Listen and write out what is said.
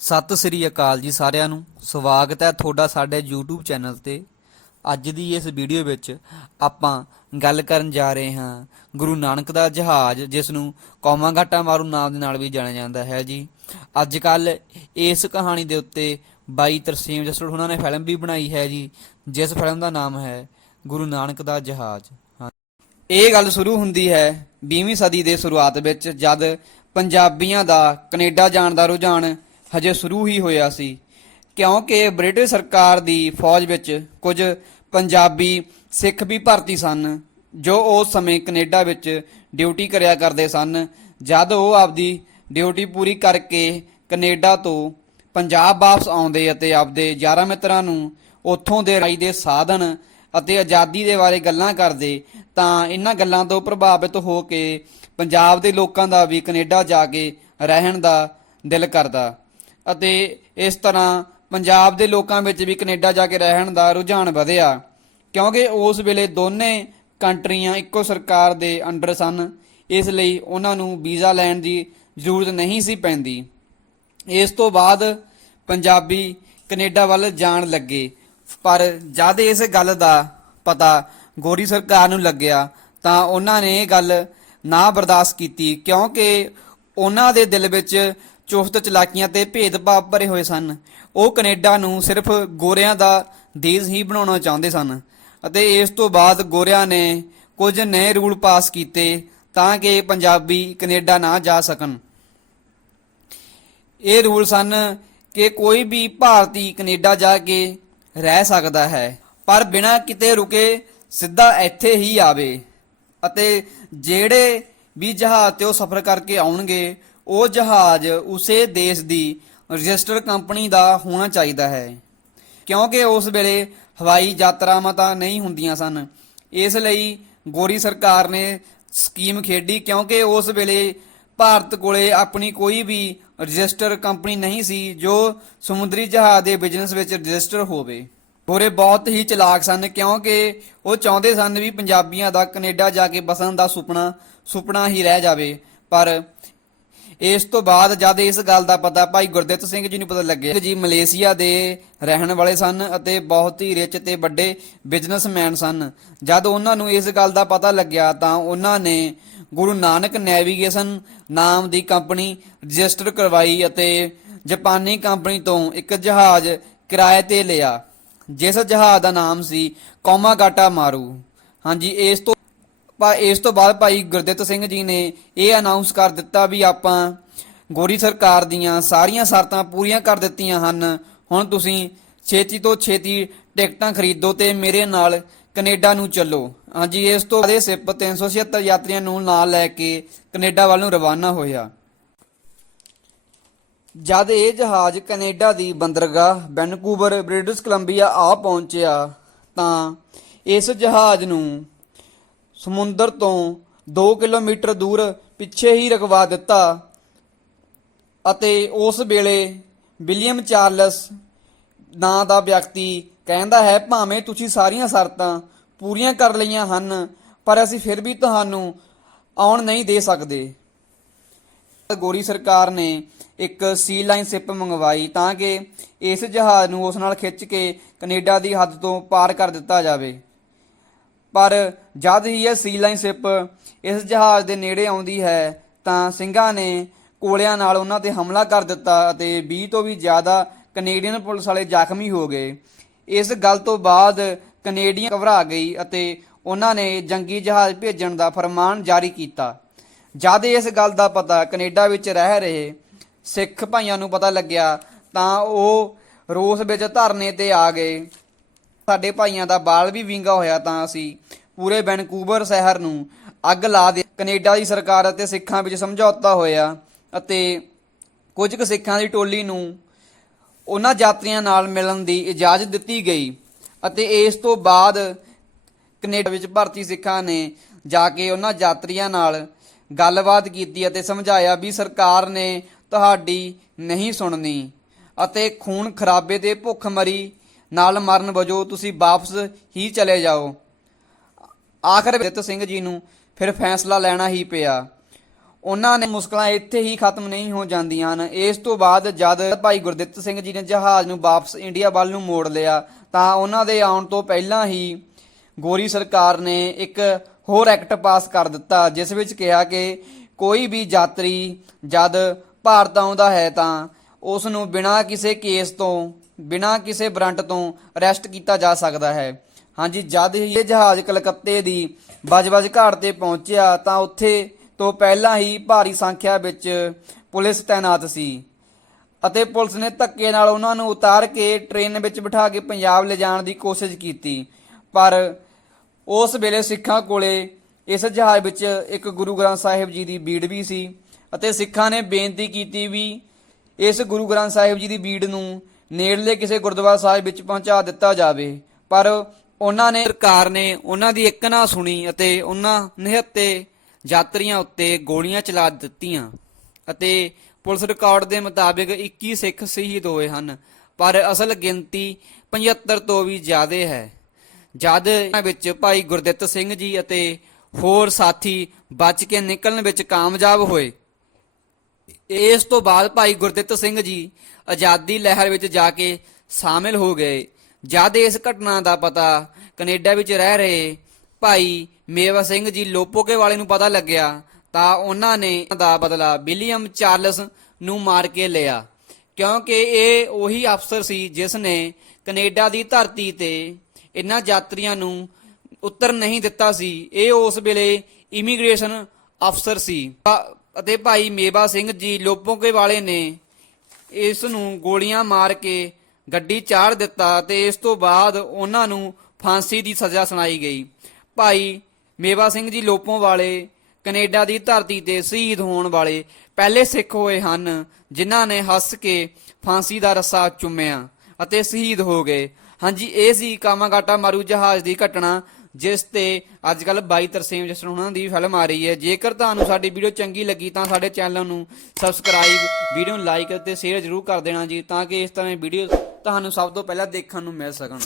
ਸਤਿ ਸ੍ਰੀ ਅਕਾਲ ਜੀ ਸਾਰਿਆਂ ਨੂੰ। ਸਵਾਗਤ ਹੈ ਤੁਹਾਡਾ ਸਾਡੇ YouTube ਚੈਨਲ ਤੇ। ਅੱਜ ਦੀ ਇਸ ਵੀਡੀਓ ਵਿੱਚ ਆਪਾਂ ਗੱਲ ਕਰਨ ਜਾ ਰਹੇ ਹਾਂ ਗੁਰੂ ਨਾਨਕ ਦਾ ਜਹਾਜ਼, ਜਿਸ ਨੂੰ ਕੌਮਾਂਗਾਟਾ ਮਾਰੂ ਨਾਮ ਦੇ ਨਾਲ ਵੀ ਜਾਣਿਆ ਜਾਂਦਾ ਹੈ ਜੀ। ਅੱਜ ਕੱਲ ਇਸ ਕਹਾਣੀ ਦੇ ਉੱਤੇ ਬਾਈ ਤਰਸੀਮ ਜਸੜ ਉਹਨਾਂ ਨੇ ਫਿਲਮ ਵੀ ਬਣਾਈ ਹੈ ਜੀ, ਜਿਸ ਫਿਲਮ ਦਾ ਨਾਮ ਹੈ ਗੁਰੂ ਨਾਨਕ ਦਾ ਜਹਾਜ਼। ਹਾਂ। ਇਹ ਗੱਲ ਸ਼ੁਰੂ ਹੁੰਦੀ ਹੈ 20ਵੀਂ ਸਦੀ ਦੇ ਸ਼ੁਰੂਆਤ ਵਿੱਚ, ਜਦ ਪੰਜਾਬੀਆਂ ਦਾ ਕੈਨੇਡਾ ਜਾਣ ਦਾ ਰੁਝਾਨ ਹਜੇ ਸ਼ੁਰੂ ਹੀ ਹੋਇਆ ਸੀ। ਕਿਉਂਕਿ ਬ੍ਰਿਟਿਸ਼ ਸਰਕਾਰ ਦੀ ਫੌਜ ਵਿੱਚ ਕੁਝ ਪੰਜਾਬੀ, ਸਿੱਖ ਵੀ ਭਰਤੀ ਸਨ, ਜੋ ਉਸ ਸਮੇਂ ਕੈਨੇਡਾ ਵਿੱਚ ਡਿਊਟੀ ਕਰਿਆ ਕਰਦੇ ਸਨ। ਜਦ ਉਹ ਆਪਦੀ ਡਿਊਟੀ ਪੂਰੀ ਕਰਕੇ ਕੈਨੇਡਾ ਤੋਂ ਪੰਜਾਬ ਵਾਪਸ ਆਉਂਦੇ ਅਤੇ ਆਪਦੇ ਯਾਰਾਂ ਮਿੱਤਰਾਂ ਨੂੰ ਉੱਥੋਂ ਦੇ ਰਾਈ ਦੇ ਸਾਧਨ ਅਤੇ ਆਜ਼ਾਦੀ ਦੇ ਬਾਰੇ ਗੱਲਾਂ ਕਰਦੇ, ਤਾਂ ਇਹਨਾਂ ਗੱਲਾਂ ਤੋਂ ਪ੍ਰਭਾਵਿਤ ਹੋ ਕੇ ਪੰਜਾਬ ਦੇ ਲੋਕਾਂ ਦਾ ਵੀ ਕੈਨੇਡਾ ਜਾ ਕੇ ਰਹਿਣ ਦਾ ਦਿਲ ਕਰਦਾ। ਅਤੇ ਇਸ ਤਰ੍ਹਾਂ ਪੰਜਾਬ ਦੇ ਲੋਕਾਂ ਵਿੱਚ ਵੀ ਕੈਨੇਡਾ ਜਾ ਕੇ ਰਹਿਣ ਦਾ ਰੁਝਾਨ ਵਧਿਆ। ਕਿਉਂਕਿ ਉਸ ਵੇਲੇ ਦੋਨੇ ਕੰਟਰੀਆਂ ਇੱਕੋ ਸਰਕਾਰ ਦੇ ਅੰਡਰ ਸਨ, ਇਸ ਲਈ ਉਹਨਾਂ ਨੂੰ ਵੀਜ਼ਾ ਲੈਣ ਦੀ ਜ਼ਰੂਰਤ ਨਹੀਂ ਸੀ ਪੈਂਦੀ। ਇਸ ਤੋਂ ਬਾਅਦ ਪੰਜਾਬੀ ਕੈਨੇਡਾ ਵੱਲ ਜਾਣ ਲੱਗੇ। ਪਰ ਜਦ ਇਸ ਗੱਲ ਦਾ ਪਤਾ ਗੋਰੀ ਸਰਕਾਰ ਨੂੰ ਲੱਗਿਆ, ਤਾਂ ਉਹਨਾਂ ਨੇ ਇਹ ਗੱਲ ਨਾ ਬਰਦਾਸ਼ਤ ਕੀਤੀ, ਕਿਉਂਕਿ ਉਹਨਾਂ ਦੇ ਦਿਲ ਵਿੱਚ ਚੁਸਤ ਚਲਾਕੀਆਂ ਤੇ ਭੇਦਭਾਵ ਭਰੇ ਹੋਏ ਸਨ। ਉਹ ਕੈਨੇਡਾ ਨੂੰ ਸਿਰਫ ਗੋਰਿਆਂ ਦਾ ਦੇਸ਼ ਹੀ ਬਣਾਉਣਾ ਚਾਹੁੰਦੇ ਸਨ ਅਤੇ ਇਸ ਤੋਂ ਬਾਅਦ ਗੋਰਿਆਂ ਨੇ ਕੁਝ ਨਵੇਂ ਰੂਲ ਪਾਸ ਕੀਤੇ ਤਾਂ ਕਿ ਪੰਜਾਬੀ ਕੈਨੇਡਾ ਨਾ ਜਾ ਸਕਣ। ਇਹ ਰੂਲ ਸਨ ਕਿ ਕੋਈ ਵੀ ਭਾਰਤੀ ਕੈਨੇਡਾ ਜਾ ਕੇ ਰਹਿ ਸਕਦਾ ਹੈ, ਪਰ ਬਿਨਾਂ ਕਿਤੇ ਰੁਕੇ ਸਿੱਧਾ ਇੱਥੇ ਹੀ ਆਵੇ ਅਤੇ ਜਿਹੜੇ ਵੀ ਜਹਾਜ਼ ਤੇ ਉਹ ਸਫ਼ਰ ਕਰਕੇ ਆਉਣਗੇ ਉਹ ਜਹਾਜ਼ ਉਸੇ ਦੇਸ਼ ਦੀ ਰਜਿਸਟਰ ਕੰਪਨੀ ਦਾ ਹੋਣਾ ਚਾਹੀਦਾ ਹੈ। ਕਿਉਂਕਿ ਉਸ ਵੇਲੇ ਹਵਾਈ ਯਾਤਰਾਵਾਂ ਤਾਂ ਨਹੀਂ ਹੁੰਦੀਆਂ ਸਨ। ਇਸ ਲਈ ਗੋਰੀ ਸਰਕਾਰ ਨੇ ਸਕੀਮ ਖੇਡੀ ਕਿਉਂਕਿ ਉਸ ਵੇਲੇ ਭਾਰਤ ਕੋਲੇ ਆਪਣੀ ਕੋਈ ਵੀ ਰਜਿਸਟਰ ਕੰਪਨੀ ਨਹੀਂ ਸੀ ਜੋ ਸਮੁੰਦਰੀ ਜਹਾਜ਼ ਦੇ ਬਿਜ਼ਨਸ ਵਿੱਚ ਰਜਿਸਟਰ ਹੋਵੇ। ਗੋਰੇ ਬਹੁਤ ਹੀ ਚਲਾਕ ਸਨ ਕਿਉਂਕਿ ਉਹ ਚਾਹੁੰਦੇ ਸਨ ਵੀ ਪੰਜਾਬੀਆਂ ਦਾ ਕੈਨੇਡਾ ਜਾ ਕੇ ਬਸਣ ਦਾ ਸੁਪਨਾ ਸੁਪਨਾ ਹੀ ਰਹਿ ਜਾਵੇ। ਪਰ ਇਸ ਤੋਂ ਬਾਅਦ ਜਦ ਇਸ ਗੱਲ ਦਾ ਪਤਾ ਭਾਈ ਗੁਰਦਿੱਤ ਸਿੰਘ ਜੀ ਨੂੰ ਪਤਾ ਲੱਗਿਆ ਜੀ ਮਲੇਸ਼ੀਆ ਦੇ ਰਹਿਣ ਵਾਲੇ ਸਨ ਅਤੇ ਬਹੁਤ ਹੀ ਰਿਚ ਤੇ ਵੱਡੇ ਬਿਜ਼ਨਸਮੈਨ ਸਨ। ਜਦ ਉਹਨਾਂ ਨੂੰ ਇਸ ਗੱਲ ਦਾ ਪਤਾ ਲੱਗਿਆ ਤਾਂ ਉਹਨਾਂ ਨੇ ਗੁਰੂ ਨਾਨਕ ਨੈਵੀਗੇਸ਼ਨ ਨਾਮ ਦੀ ਕੰਪਨੀ ਰਜਿਸਟਰ ਕਰਵਾਈ ਅਤੇ ਜਾਪਾਨੀ ਕੰਪਨੀ ਤੋਂ ਇੱਕ ਜਹਾਜ਼ ਕਿਰਾਏ ਤੇ ਲਿਆ, ਜਿਸ ਜਹਾਜ਼ ਦਾ ਨਾਮ ਸੀ ਕੌਮਾਗਾਟਾ ਮਾਰੂ। ਹਾਂਜੀ, ਇਸ ਤੋਂ ਪਰ ਇਸ ਤੋਂ ਬਾਅਦ ਭਾਈ ਗੁਰਦਿੱਤ ਸਿੰਘ ਜੀ ਨੇ ਇਹ ਅਨਾਉਂਸ ਕਰ ਦਿੱਤਾ ਵੀ ਆਪਾਂ ਗੋਰੀ ਸਰਕਾਰ ਦੀਆਂ ਸਾਰੀਆਂ ਸ਼ਰਤਾਂ ਪੂਰੀਆਂ ਕਰ ਦਿੱਤੀਆਂ ਹਨ। ਹੁਣ ਤੁਸੀਂ ਛੇਤੀ ਤੋਂ ਛੇਤੀ ਟਿਕਟਾਂ ਖਰੀਦੋ ਤੇ ਮੇਰੇ ਨਾਲ ਕੈਨੇਡਾ ਨੂੰ ਚੱਲੋ। ਹਾਂਜੀ, ਇਸ ਤੋਂ ਬਾਅਦ ਇਹ ਸਿਪ 376 ਯਾਤਰੀਆਂ ਨੂੰ ਨਾਲ ਲੈ ਕੇ ਕੈਨੇਡਾ ਵੱਲ ਨੂੰ ਰਵਾਨਾ ਹੋਇਆ। ਜਦ ਇਹ ਜਹਾਜ਼ ਕੈਨੇਡਾ ਦੀ ਬੰਦਰਗਾਹ ਵੈਨਕੂਵਰ, ਬ੍ਰਿਟਿਸ਼ ਕੋਲੰਬੀਆ ਆ ਪਹੁੰਚਿਆ ਤਾਂ ਇਸ ਜਹਾਜ਼ ਨੂੰ ਸਮੁੰਦਰ ਤੋਂ 2 ਕਿਲੋਮੀਟਰ ਦੂਰ ਪਿੱਛੇ ਹੀ ਰਖਵਾ ਦਿੱਤਾ ਅਤੇ ਉਸ ਵੇਲੇ ਵਿਲੀਅਮ ਚਾਰਲਸ ਨਾਂ ਦਾ ਵਿਅਕਤੀ ਕਹਿੰਦਾ ਹੈ, ਭਾਵੇਂ ਤੁਸੀਂ ਸਾਰੀਆਂ ਸ਼ਰਤਾਂ ਪੂਰੀਆਂ ਕਰ ਲਈਆਂ ਹਨ, ਪਰ ਅਸੀਂ ਫਿਰ ਵੀ ਤੁਹਾਨੂੰ ਆਉਣ ਨਹੀਂ ਦੇ ਸਕਦੇ। ਗੋਰੀ ਸਰਕਾਰ ਨੇ ਇੱਕ ਸੀ ਲਾਈਨ ਸ਼ਿਪ ਮੰਗਵਾਈ ਤਾਂ ਕਿ ਇਸ ਜਹਾਜ਼ ਨੂੰ ਉਸ ਨਾਲ ਖਿੱਚ ਕੇ ਕੈਨੇਡਾ ਦੀ ਹੱਦ ਤੋਂ ਪਾਰ ਕਰ ਦਿੱਤਾ ਜਾਵੇ। ਪਰ ਜਦ ਹੀ ਇਹ ਸੀ ਲਾਈਨ ਸ਼ਿਪ ਇਸ ਜਹਾਜ਼ ਦੇ ਨੇੜੇ ਆਉਂਦੀ ਹੈ, ਤਾਂ ਸਿੰਘਾਂ ਨੇ ਕੋਲਿਆਂ ਨਾਲ ਉਹਨਾਂ ਤੇ ਹਮਲਾ ਕਰ ਦਿੱਤਾ ਅਤੇ 20 ਤੋਂ ਵੀ ਜ਼ਿਆਦਾ ਕੈਨੇਡੀਅਨ ਪੁਲਿਸ ਵਾਲੇ ਜ਼ਖਮੀ ਹੋ ਗਏ। ਇਸ ਗੱਲ ਤੋਂ ਬਾਅਦ ਕੈਨੇਡੀਅਨ ਘਬਰਾ ਗਈ ਅਤੇ ਉਹਨਾਂ ਨੇ ਜੰਗੀ ਜਹਾਜ਼ ਭੇਜਣ ਦਾ ਫਰਮਾਨ ਜਾਰੀ ਕੀਤਾ। ਜਦ ਇਸ ਗੱਲ ਦਾ ਪਤਾ ਕੈਨੇਡਾ ਵਿੱਚ ਰਹਿ ਰਹੇ ਸਿੱਖ ਭਾਈਆਂ ਨੂੰ ਪਤਾ ਲੱਗਿਆ, ਤਾਂ ਉਹ ਰੋਸ ਵਿੱਚ ਧਰਨੇ ਤੇ ਆ ਗਏ। ਸਾਡੇ ਭਾਈਆਂ ਦਾ ਬਾਲ ਵੀ ਵਿੰਗਾ ਹੋਇਆ ਤਾਂ ਅਸੀਂ ਪੂਰੇ ਵੈਨਕੂਵਰ ਸ਼ਹਿਰ ਨੂੰ ਅੱਗ ਲਾ ਦੇ ਕੈਨੇਡਾ ਦੀ ਸਰਕਾਰ ਅਤੇ ਸਿੱਖਾਂ ਵਿੱਚ ਸਮਝੌਤਾ ਹੋਇਆ ਅਤੇ ਕੁਝ ਕੁ ਸਿੱਖਾਂ ਦੀ ਟੋਲੀ ਨੂੰ ਉਹਨਾਂ ਯਾਤਰੀਆਂ ਨਾਲ ਮਿਲਣ ਦੀ ਇਜਾਜ਼ਤ ਦਿੱਤੀ ਗਈ ਅਤੇ ਇਸ ਤੋਂ ਬਾਅਦ ਕੈਨੇਡਾ ਵਿੱਚ ਭਾਰਤੀ ਸਿੱਖਾਂ ਨੇ ਜਾ ਕੇ ਉਹਨਾਂ ਯਾਤਰੀਆਂ ਨਾਲ ਗੱਲਬਾਤ ਕੀਤੀ ਅਤੇ ਸਮਝਾਇਆ ਵੀ ਸਰਕਾਰ ਨੇ ਤੁਹਾਡੀ ਨਹੀਂ ਸੁਣਨੀ ਅਤੇ ਖੂਨ ਖਰਾਬੇ ਤੇ ਭੁੱਖਮਰੀ ਨਾਲ ਮਰਨ ਵਜੋਂ ਤੁਸੀਂ ਵਾਪਸ ਹੀ ਚਲੇ ਜਾਓ। ਆਖਰ ਵਿੱਚ ਸਿੰਘ ਜੀ ਨੂੰ ਫਿਰ ਫੈਸਲਾ ਲੈਣਾ ਹੀ ਪਿਆ। ਉਹਨਾਂ ਨੇ ਮੁਸ਼ਕਲਾਂ ਇੱਥੇ ਹੀ ਖਤਮ ਨਹੀਂ ਹੋ ਜਾਂਦੀਆਂ ਹਨ। ਇਸ ਤੋਂ ਬਾਅਦ ਜਦ ਭਾਈ ਗੁਰਦਿੱਤ ਸਿੰਘ ਜੀ ਨੇ ਜਹਾਜ਼ ਨੂੰ ਵਾਪਸ ਇੰਡੀਆ ਵੱਲ ਨੂੰ ਮੋੜ ਲਿਆ, ਤਾਂ ਉਹਨਾਂ ਦੇ ਆਉਣ ਤੋਂ ਪਹਿਲਾਂ ਹੀ ਗੋਰੀ ਸਰਕਾਰ ਨੇ ਇੱਕ ਹੋਰ ਐਕਟ ਪਾਸ ਕਰ ਦਿੱਤਾ, ਜਿਸ ਵਿੱਚ ਕਿਹਾ ਕਿ ਕੋਈ ਵੀ ਯਾਤਰੀ ਜਦ ਭਾਰਤ ਆਉਂਦਾ ਹੈ ਤਾਂ ਉਸ ਨੂੰ ਬਿਨਾਂ ਕਿਸੇ ਕੇਸ ਤੋਂ ਬਿਨਾਂ ਕਿਸੇ ਵਾਰੰਟ ਤੋਂ ਅਰੈਸਟ ਕੀਤਾ ਜਾ ਸਕਦਾ ਹੈ। ਹਾਂਜੀ, ਜਦ ਹੀ ਇਹ ਜਹਾਜ਼ ਕਲਕੱਤੇ ਦੀ ਬਜਬਜ ਘਾਟ ਤੇ ਪਹੁੰਚਿਆ, ਤਾਂ ਉੱਥੇ ਤੋਂ ਪਹਿਲਾਂ ਹੀ ਭਾਰੀ ਸੰਖਿਆ ਵਿੱਚ ਪੁਲਿਸ ਤਾਇਨਾਤ ਸੀ ਅਤੇ ਪੁਲਿਸ ਨੇ ਧੱਕੇ ਨਾਲ ਉਹਨਾਂ ਨੂੰ ਉਤਾਰ ਕੇ ਟ੍ਰੇਨ ਵਿੱਚ ਬਿਠਾ ਕੇ ਪੰਜਾਬ ਲਿਜਾਣ ਦੀ ਕੋਸ਼ਿਸ਼ ਕੀਤੀ। ਪਰ ਉਸ ਵੇਲੇ ਸਿੱਖਾਂ ਕੋਲੇ ਇਸ ਜਹਾਜ਼ ਵਿੱਚ ਇੱਕ ਗੁਰੂ ਗ੍ਰੰਥ ਸਾਹਿਬ ਜੀ ਦੀ ਬੀੜ ਵੀ ਸੀ ਅਤੇ ਸਿੱਖਾਂ ਨੇ ਬੇਨਤੀ ਕੀਤੀ ਵੀ ਇਸ ਗੁਰੂ ਗ੍ਰੰਥ ਸਾਹਿਬ ਜੀ ਦੀ ਬੀੜ ਨੂੰ ਨੇੜਲੇ ਕਿਸੇ ਗੁਰਦੁਆਰਾ ਸਾਹਿਬ ਵਿੱਚ ਪਹੁੰਚਾ ਦਿੱਤਾ ਜਾਵੇ। ਪਰ ਉਹਨਾਂ ਨੇ ਸਰਕਾਰ ਨੇ ਉਹਨਾਂ ਦੀ ਇੱਕ ਨਾ ਸੁਣੀ ਅਤੇ ਉਹਨਾਂ ਨਿਹੱਤੇ ਯਾਤਰੀਆਂ ਉੱਤੇ ਗੋਲੀਆਂ ਚਲਾ ਦਿੱਤੀਆਂ ਅਤੇ ਪੁਲਿਸ ਰਿਕਾਰਡ ਦੇ ਮੁਤਾਬਿਕ 21 ਸਿੱਖ ਸ਼ਹੀਦ ਹੋਏ ਹਨ। ਪਰ ਅਸਲ ਗਿਣਤੀ 75 ਤੋਂ ਵੀ ਜ਼ਿਆਦਾ ਹੈ। ਜਦ ਇਹਨਾਂ ਵਿੱਚ ਭਾਈ ਗੁਰਦਿੱਤ ਸਿੰਘ ਜੀ ਅਤੇ ਹੋਰ ਸਾਥੀ ਬਚ ਕੇ ਨਿਕਲਣ ਵਿੱਚ ਕਾਮਯਾਬ ਹੋਏ ਇਸ ਤੋਂ ਬਾਅਦ ਭਾਈ ਗੁਰਦਿੱਤ ਸਿੰਘ ਜੀ ਆਜ਼ਾਦੀ ਲਹਿਰ ਵਿੱਚ ਜਾ ਕੇ ਸ਼ਾਮਿਲ ਹੋ ਗਏ। ਜਦ ਇਸ ਘਟਨਾ ਦਾ ਪਤਾ ਕੈਨੇਡਾ ਵਿੱਚ ਰਹਿ ਰਹੇ ਭਾਈ ਮੇਵਾ ਸਿੰਘ ਜੀ ਲੋਪੋਕੇ ਵਾਲੇ ਨੂੰ ਪਤਾ ਲੱਗਿਆ, ਤਾਂ ਉਹਨਾਂ ਨੇ ਦਾ ਬਦਲਾ ਵਿਲੀਅਮ ਚਾਰਲਸ ਨੂੰ ਮਾਰ ਕੇ ਲਿਆ। ਕਿਉਂਕਿ ਇਹ ਉਹੀ ਅਫਸਰ ਸੀ ਜਿਸ ਨੇ ਕੈਨੇਡਾ ਦੀ ਧਰਤੀ ਤੇ ਇਹਨਾਂ ਯਾਤਰੀਆਂ ਨੂੰ ਉੱਤਰ ਨਹੀਂ ਦਿੱਤਾ ਸੀ। ਇਹ ਉਸ ਵੇਲੇ ਇਮੀਗ੍ਰੇਸ਼ਨ ਅਫਸਰ ਸੀ। ਅਤੇ ਭਾਈ ਮੇਵਾ ਸਿੰਘ ਜੀ ਲੋਪੋਕੇ ਵਾਲੇ ਨੇ ਇਸ ਨੂੰ ਗੋਲੀਆਂ ਮਾਰ ਕੇ ਗੱਡੀ ਚਾੜ ਦਿੱਤਾ ਤੇ ਇਸ ਤੋਂ ਬਾਅਦ ਉਹਨਾਂ ਨੂੰ ਫਾਂਸੀ ਦੀ ਸਜ਼ਾ ਸੁਣਾਈ ਗਈ। ਭਾਈ ਮੇਵਾ ਸਿੰਘ ਜੀ ਲੋਪੋਂ ਵਾਲੇ ਕੈਨੇਡਾ ਦੀ ਧਰਤੀ ਤੇ ਸ਼ਹੀਦ ਹੋਣ ਵਾਲੇ ਪਹਿਲੇ ਸਿੱਖ ਹੋਏ ਹਨ, ਜਿਨ੍ਹਾਂ ਨੇ ਹੱਸ ਕੇ ਫਾਂਸੀ ਦਾ ਰੱਸਾ ਚੁੰਮਿਆ ਅਤੇ ਸ਼ਹੀਦ ਹੋ ਗਏ। ਹਾਂਜੀ, ਇਹ ਸੀ ਕਾਮਾਗਾਟਾ ਮਾਰੂ ਜਹਾਜ਼ ਦੀ ਘਟਨਾ। ਜਿਸ ਤੇ ਅੱਜ ਕੱਲ ਬਾਈ ਤਰਸੇਮ ਜਸਨ ਉਹਨਾਂ ਦੀ ਫਿਲਮ ਆ ਰਹੀ ਹੈ। ਜੇਕਰ ਤੁਹਾਨੂੰ ਸਾਡੀ ਵੀਡੀਓ ਚੰਗੀ ਲੱਗੀ ਤਾਂ ਸਾਡੇ ਚੈਨਲ ਨੂੰ ਸਬਸਕ੍ਰਾਈਬ, ਵੀਡੀਓ ਨੂੰ ਲਾਈਕ ਅਤੇ ਸ਼ੇਅਰ ਜ਼ਰੂਰ ਕਰ ਦੇਣਾ ਜੀ, ਤਾਂ ਕਿ ਇਸ ਤਰ੍ਹਾਂ ਦੀ ਵੀਡੀਓ ਤੁਹਾਨੂੰ ਸਭ ਤੋਂ ਪਹਿਲਾਂ ਦੇਖਣ ਨੂੰ ਮਿਲ ਸਕਣ।